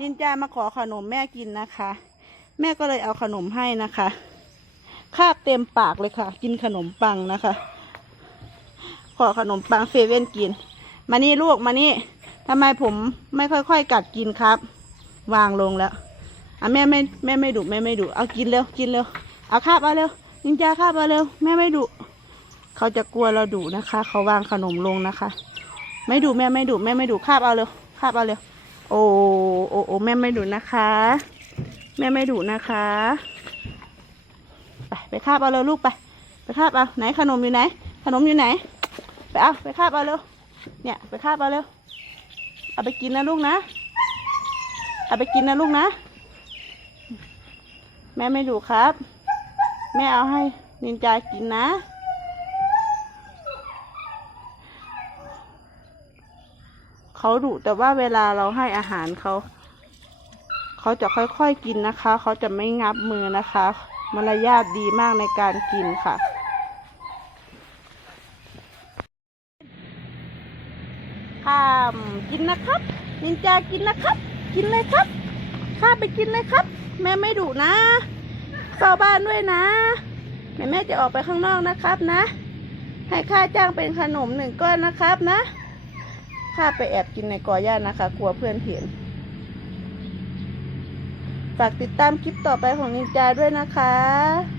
นินจามาขอขนมแม่กินนะคะ แม่ก็เลยเอาขนมให้นะคะคาบเต็มปากเลยค่ะ กินขนมปังนะคะ ขอขนมปังเซเว่นกิน มานี่ลูกมานี่ทำไมผมไม่ค่อยๆกัดกินครับ วางลงแล้วอะแม่ไม่แม่ไม่ดุแม่ไม่ดุเอากินเร็วกินเร็วเอาคาบเอาเร็วนินจาคาบเอาเร็วแม่ไม่ดุเขาจะกลัวเราดุนะคะ เขาวางขนมลงนะคะ ไม่ดุแม่ไม่ดุแม่ไม่ดุคาบเอาเร็วคาบเอาเร็ว โอ้โอ้โอ้แม่ไม่ดุนะคะ แม่ไม่ดุนะคะ ไปไปคาบเอาเร็วลูกไป ไปคาบเอาไหนขนมอยู่ไหน ขนมอยู่ไหน ไปเอาไปคาบเอาเร็ว เนี่ยไปคาบเอาเร็ว เอาไปกินนะลูกนะ เอาไปกินนะลูกนะ แม่ไม่ดุครับ แม่เอาให้นินจากินนะ เขาดุแต่ว่าเวลาเราให้อาหารเขา เขาจะค่อยๆกินนะคะ เขาจะไม่งับมือนะคะ มารยาทดีมากในการกินค่ะข้ามกินนะครับ นินจากินนะครับ กินเลยครับข้าไปกินเลยครับ แม่ไม่ดุนะเฝ้าบ้านด้วยนะ แม่แม่จะออกไปข้างนอกนะครับนะ ให้ค่าจ้างเป็นขนมหนึ่งก้อนนะครับนะ ข้าไปแอบกินในกอหญ้านะคะ กลัวเพื่อนเห็น ฝากติดตามคลิปต่อไปของนินจาด้วยนะคะ